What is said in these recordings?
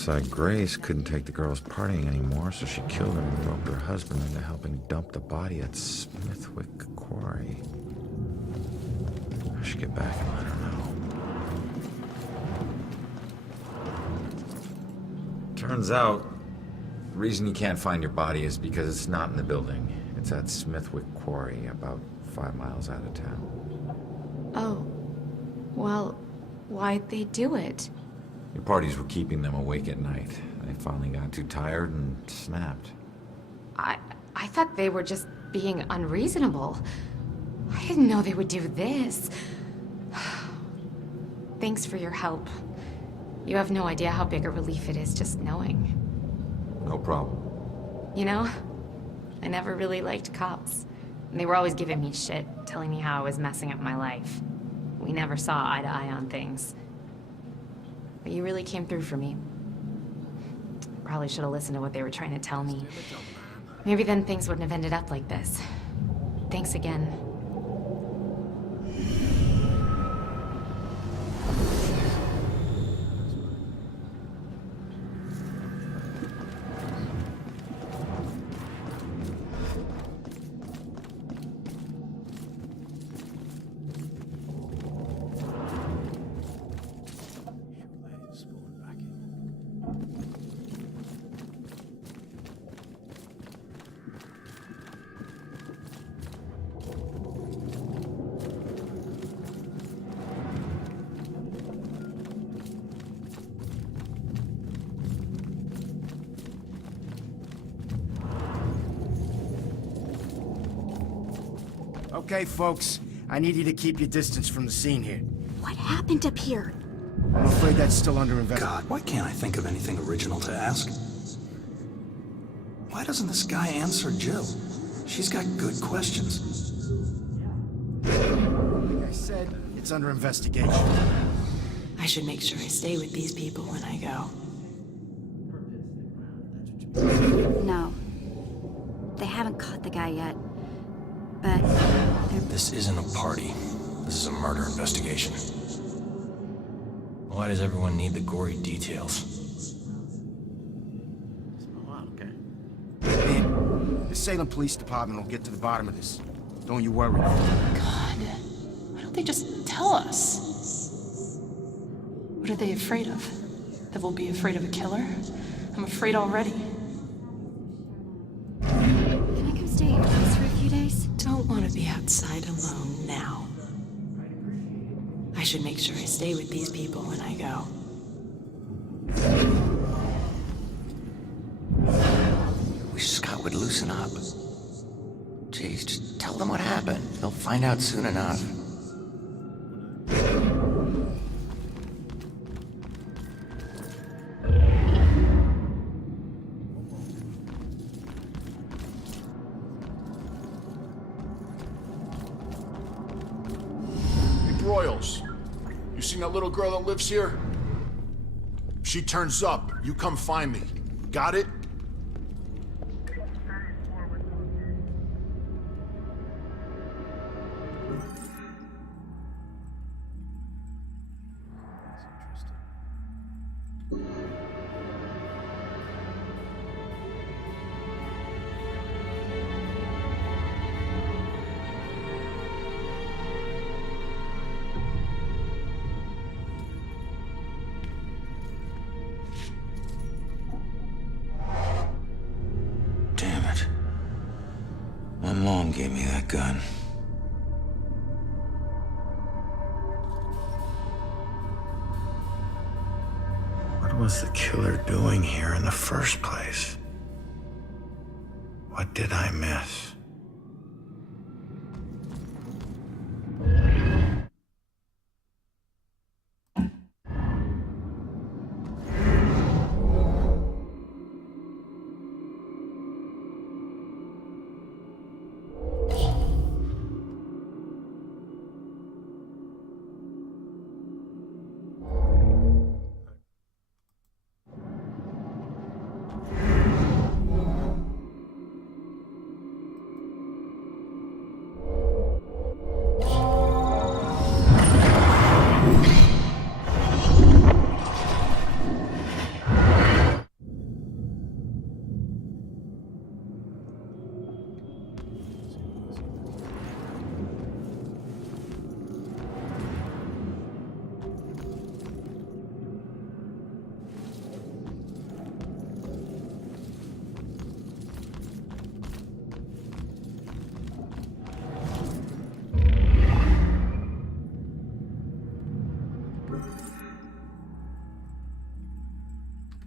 Looks like Grace couldn't take the girls partying anymore, so she killed him and roped her husband into helping dump the body at Smithwick Quarry. I should get back and let her know. Turns out, the reason you can't find your body is because it's not in the building. It's at Smithwick Quarry, about 5 miles out of town. Oh. Well, why'd they do it? Your parties were keeping them awake at night. They finally got too tired and snapped. I thought they were just being unreasonable. I didn't know they would do this. Thanks for your help. You have no idea how big a relief it is just knowing. No problem. You know, I never really liked cops. And they were always giving me shit, telling me how I was messing up my life. We never saw eye to eye on things. But you really came through for me. Probably should have listened to what they were trying to tell me. Maybe then things wouldn't have ended up like this. Thanks again. Okay, folks. I need you to keep your distance from the scene here. What happened up here? I'm afraid that's still under investigation. God, why can't I think of anything original to ask? Why doesn't this guy answer Jill? She's got good questions. Like I said, it's under investigation. I should make sure I stay with these people when I go. No. They haven't caught the guy yet. But This isn't a party. This is a murder investigation. Why does everyone need the gory details? Man, the Salem Police Department will get to the bottom of this. Don't you worry. God, why don't they just tell us? What are they afraid of? That we'll be afraid of a killer? I'm afraid already. can I come stay at your place for a few days? Don't want to be outside alone now. I should make sure I stay with these people when I go. Wish Scott would loosen up. Jeez, just tell them what happened. They'll find out soon enough. Broyles, you seen that little girl that lives here? If she turns up, you come find me. Got it? Damn it. My mom gave me that gun. What was the killer doing here in the first place? What did I miss?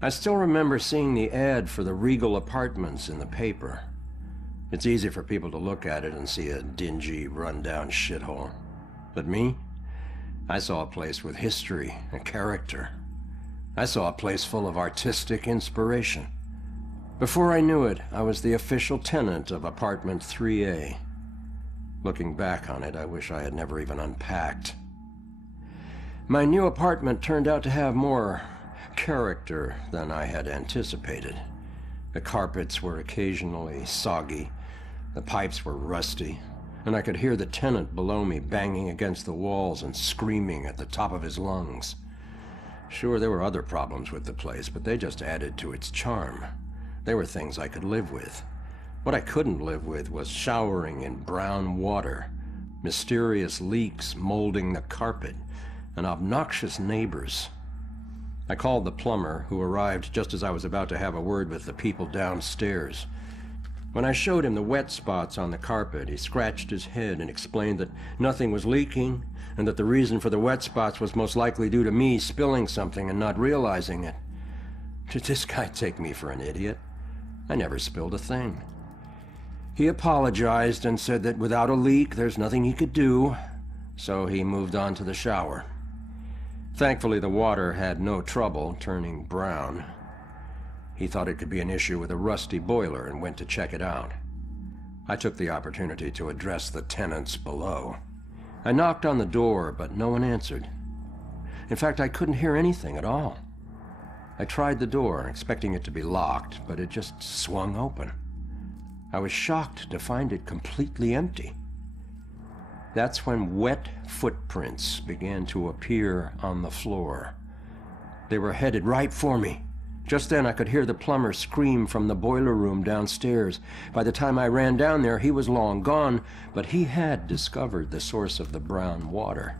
I still remember seeing the ad for the Regal Apartments in the paper. It's easy for people to look at it and see a dingy, run-down shithole. But me? I saw a place with history and character. I saw a place full of artistic inspiration. Before I knew it, I was the official tenant of apartment 3A. Looking back on it, I wish I had never even unpacked. My new apartment turned out to have more character than I had anticipated. The carpets were occasionally soggy, the pipes were rusty, and I could hear the tenant below me banging against the walls and screaming at the top of his lungs. Sure, there were other problems with the place, but they just added to its charm. They were things I could live with. What I couldn't live with was showering in brown water, mysterious leaks molding the carpet, and obnoxious neighbors. I called the plumber, who arrived just as I was about to have a word with the people downstairs. When I showed him the wet spots on the carpet, he scratched his head and explained that nothing was leaking, and that the reason for the wet spots was most likely due to me spilling something and not realizing it. Did this guy take me for an idiot? I never spilled a thing. He apologized and said that without a leak, there's nothing he could do, so he moved on to the shower. Thankfully, the water had no trouble turning brown. He thought it could be an issue with a rusty boiler and went to check it out. I took the opportunity to address the tenants below. I knocked on the door, but no one answered. In fact, I couldn't hear anything at all. I tried the door, expecting it to be locked, but it just swung open. I was shocked to find it completely empty. That's when wet footprints began to appear on the floor. They were headed right for me. Just then I could hear the plumber scream from the boiler room downstairs. By the time I ran down there, he was long gone, but he had discovered the source of the brown water.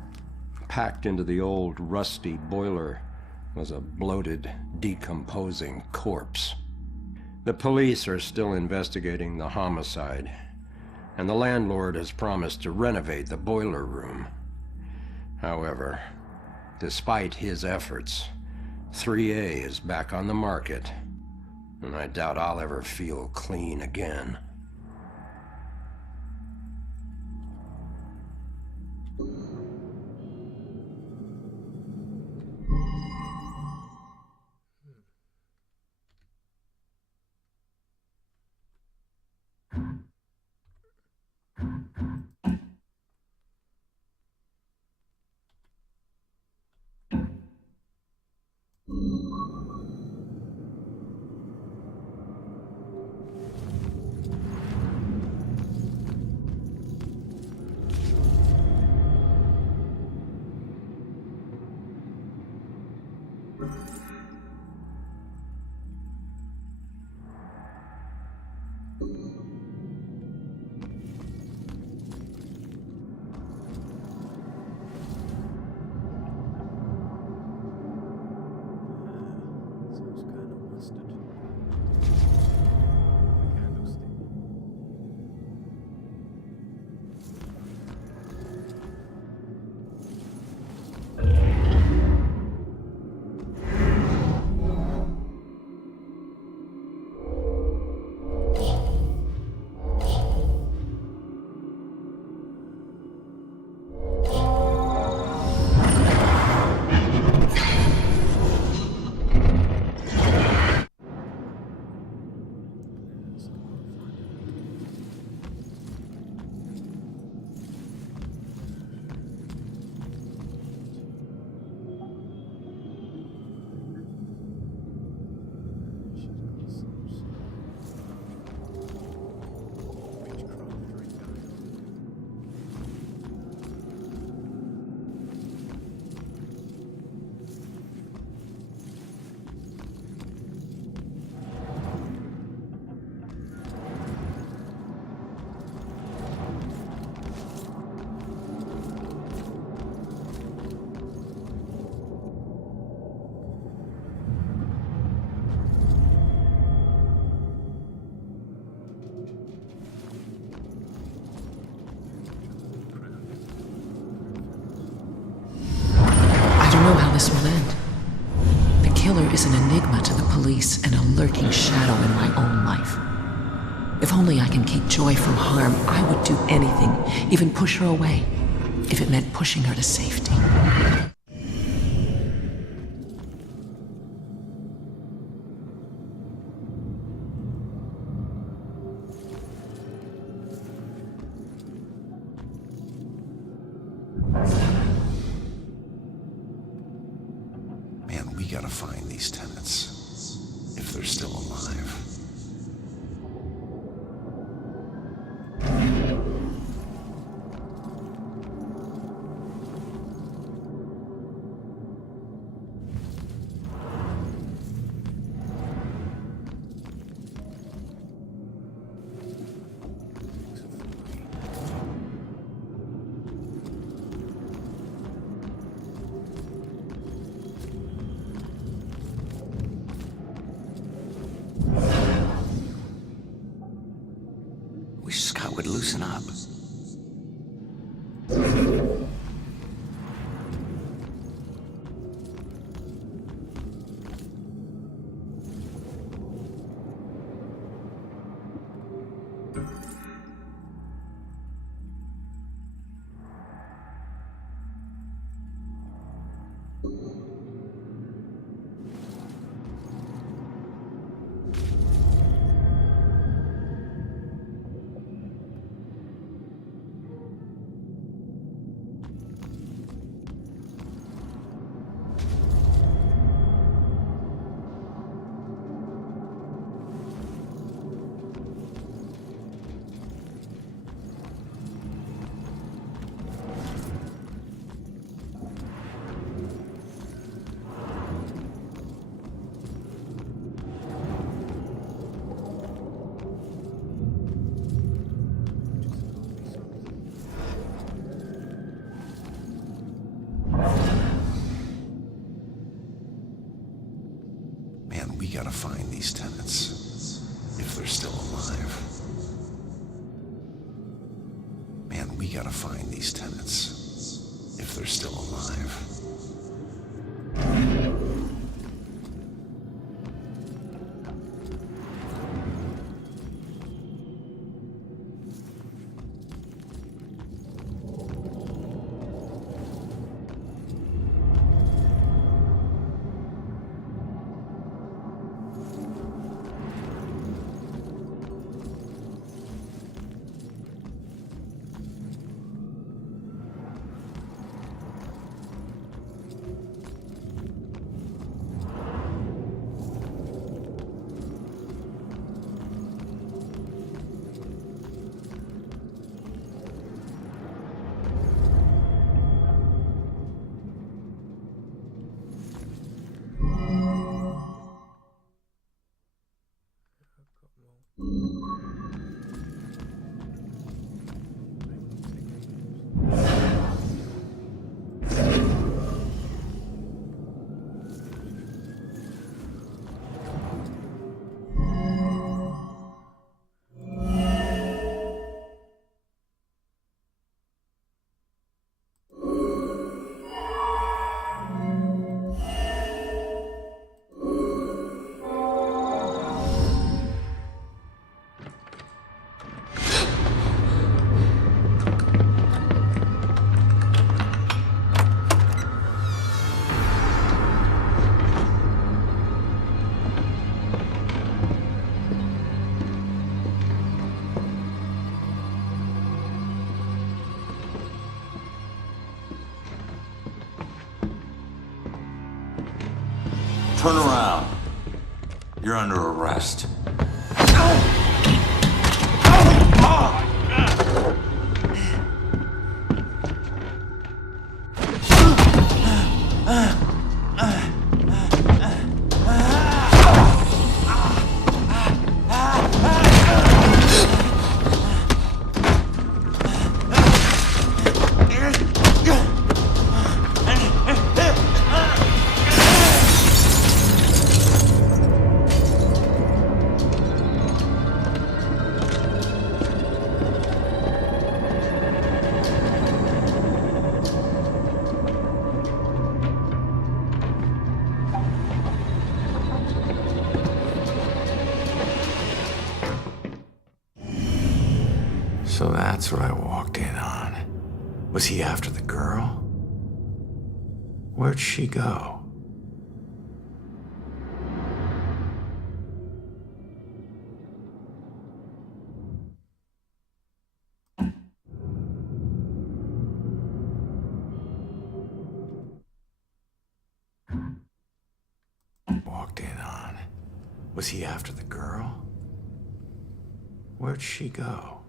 Packed into the old, rusty boiler was a bloated, decomposing corpse. The police are still investigating the homicide, and the landlord has promised to renovate the boiler room. However, despite his efforts, 3A is back on the market, and I doubt I'll ever feel clean again. If only I can keep Joy from harm, I would do anything, even push her away, if it meant pushing her to safety. Man, we gotta find these tenants, if they're still alive. Wish Scott would loosen up. Man, we gotta find these tenants, if they're still alive. Man, we gotta find these tenants, if they're still alive. Turn around. You're under arrest. So that's what I walked in on. Was he after the girl? Where'd she go? Walked in on. Was he after the girl? Where'd she go?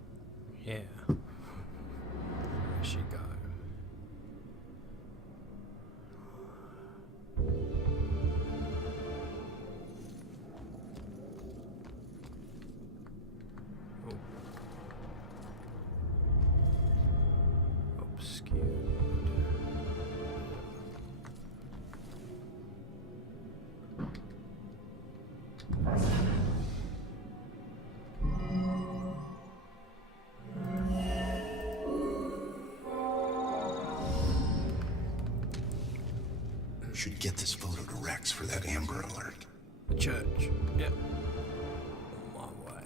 Yeah. Where'd she go? Obscured. Should get this photo to Rex for that Amber Alert. The church. Yep. On my way.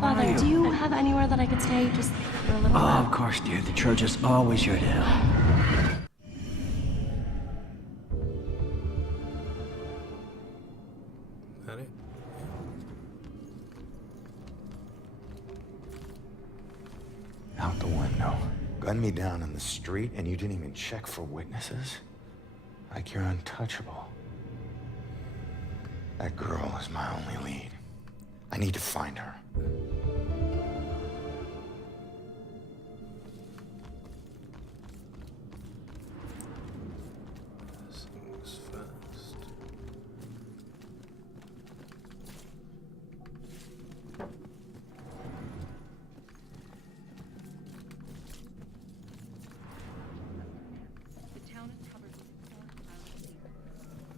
Father, do you have anywhere that I could stay just for a little Oh, while? of course, dear. The church is always your to help. That it? Out the window. Gunned me down in the street and you didn't even check for witnesses? Like you're untouchable. That girl is my only lead. I need to find her. Things first.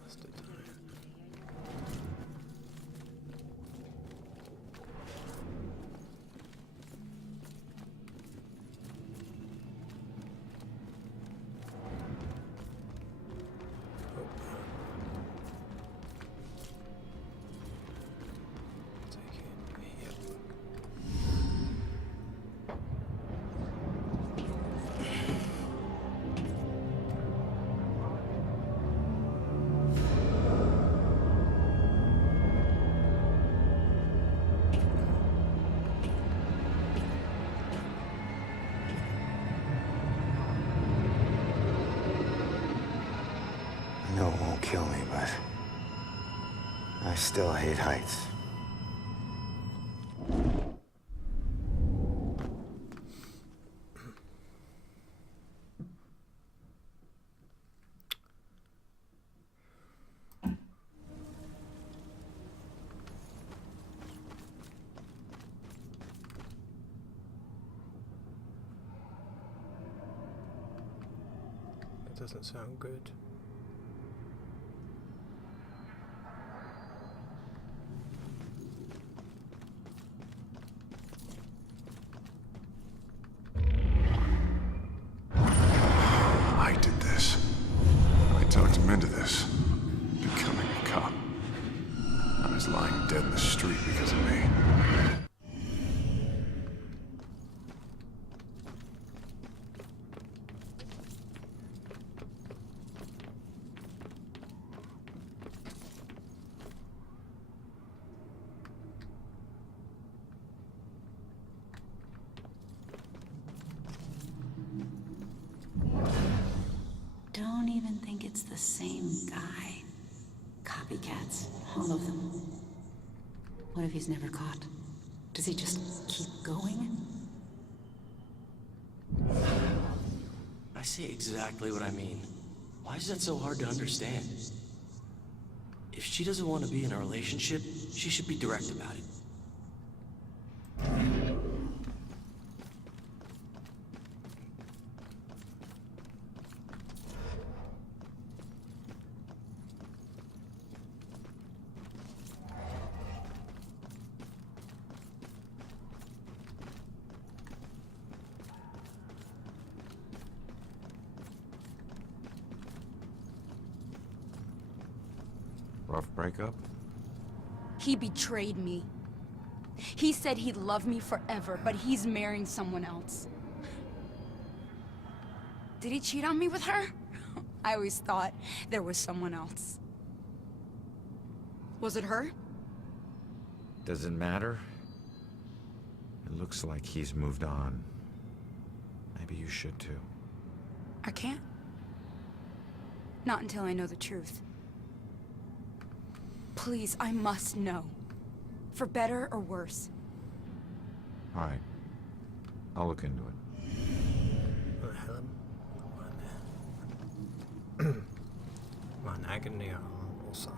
That's the time. Take it. Yep. I know it won't kill me, but I still hate heights. That doesn't sound good. I did this. I talked him into this. Becoming a cop. I was lying dead in the street because of me. Don't even think it's the same guy. Copycats, all of them. What if he's never caught? Does he just keep going? I see exactly what I mean. Why is that so hard to understand? If she doesn't want to be in a relationship, she should be direct about it. Rough breakup? He betrayed me. He said he'd love me forever, but he's marrying someone else. Did he cheat on me with her? I always thought there was someone else. Was it her? Does it matter? It looks like he's moved on. Maybe you should too. I can't. Not until I know the truth. Please, I must know. For better or worse. All right. I'll look into it. Man, agony also.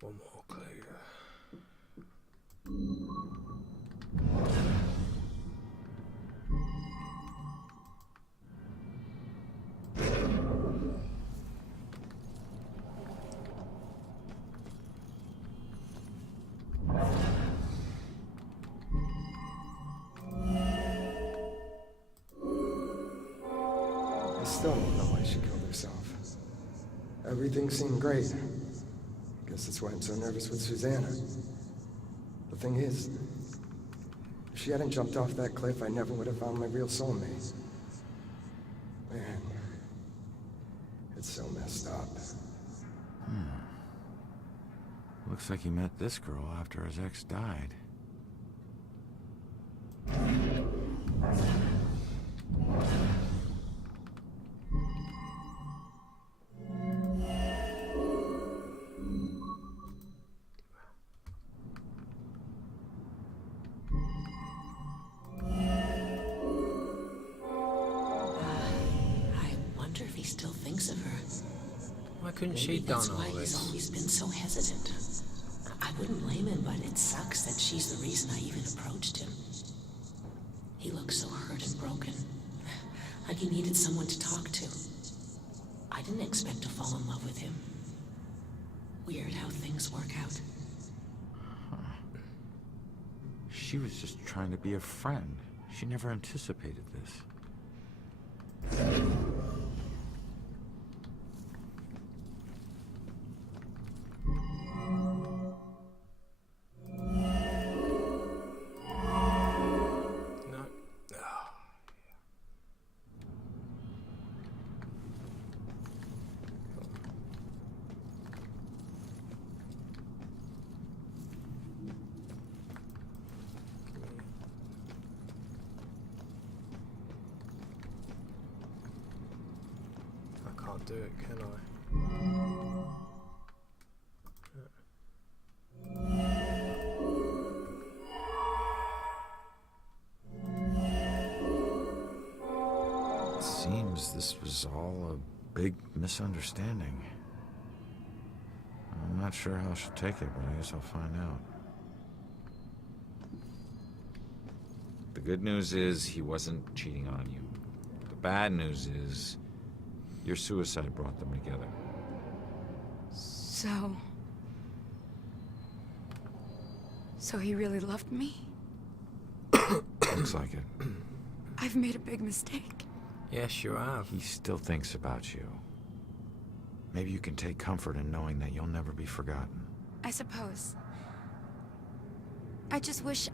One more clue. I still don't know why she killed herself. Everything seemed great. Guess that's why I'm so nervous with Susanna. The thing is, if she hadn't jumped off that cliff, I never would have found my real soulmate. Man, it's so messed up. Looks like he met this girl after his ex died. I wonder if he still thinks of her. Why couldn't Maybe she done that's all why he's this? always been so hesitant. I wouldn't blame him, but it sucks that she's the reason I even approached him. He looks so hurt and broken. Like he needed someone to talk to. I didn't expect to fall in love with him. Weird how things work out. She was just trying to be a friend. She never anticipated this. No. I can't do it, can I? It seems this was all a big misunderstanding. I'm not sure how she'll take it, but I guess I'll find out. The good news is he wasn't cheating on you. The bad news is your suicide brought them together. So he really loved me? Looks like it. I've made a big mistake. Yes, you have. He still thinks about you. Maybe you can take comfort in knowing that you'll never be forgotten. I suppose. I just wish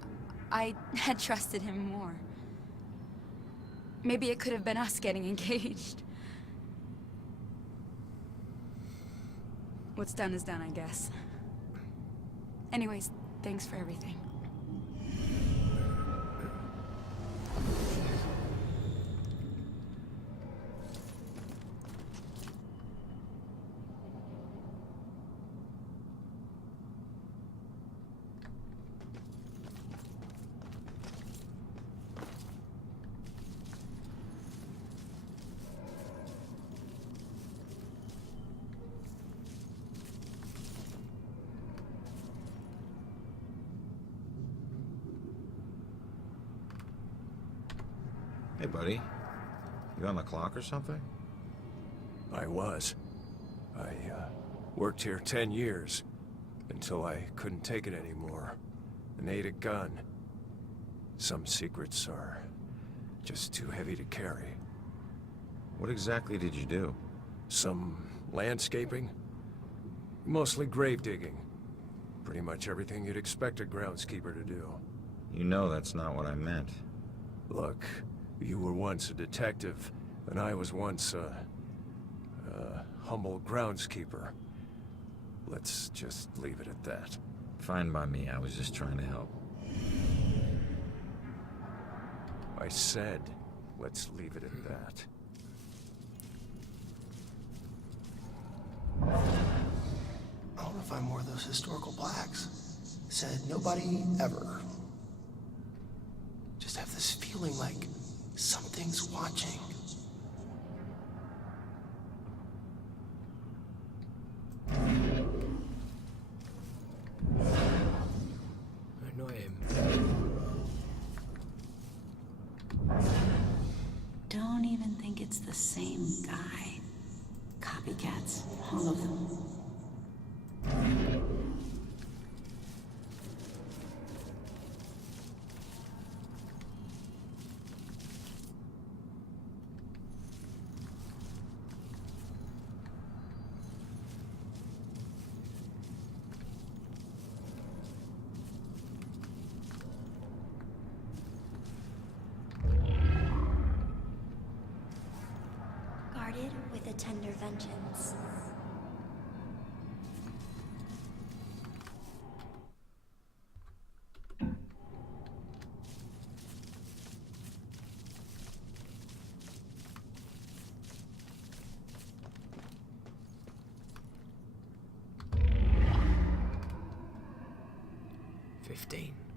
I had trusted him more. Maybe it could have been us getting engaged. What's done is done, I guess. Anyways, thanks for everything. Hey, buddy. You on the clock or something? I was. I worked here 10 years until I couldn't take it anymore and ate a gun. Some secrets are just too heavy to carry. What exactly did you do? Some landscaping. Mostly grave digging. Pretty much everything you'd expect a groundskeeper to do. You know that's not what I meant. Look, you were once a detective, and I was once a humble groundskeeper. Let's just leave it at that. Fine by me, I was just trying to help. I said, let's leave it at that. I want to find more of those historical plaques. Said nobody ever. Just have this feeling like something's watching. I know him. Don't even think it's the same guy. Copycats, all of them. Guarded with a tender vengeance. $15.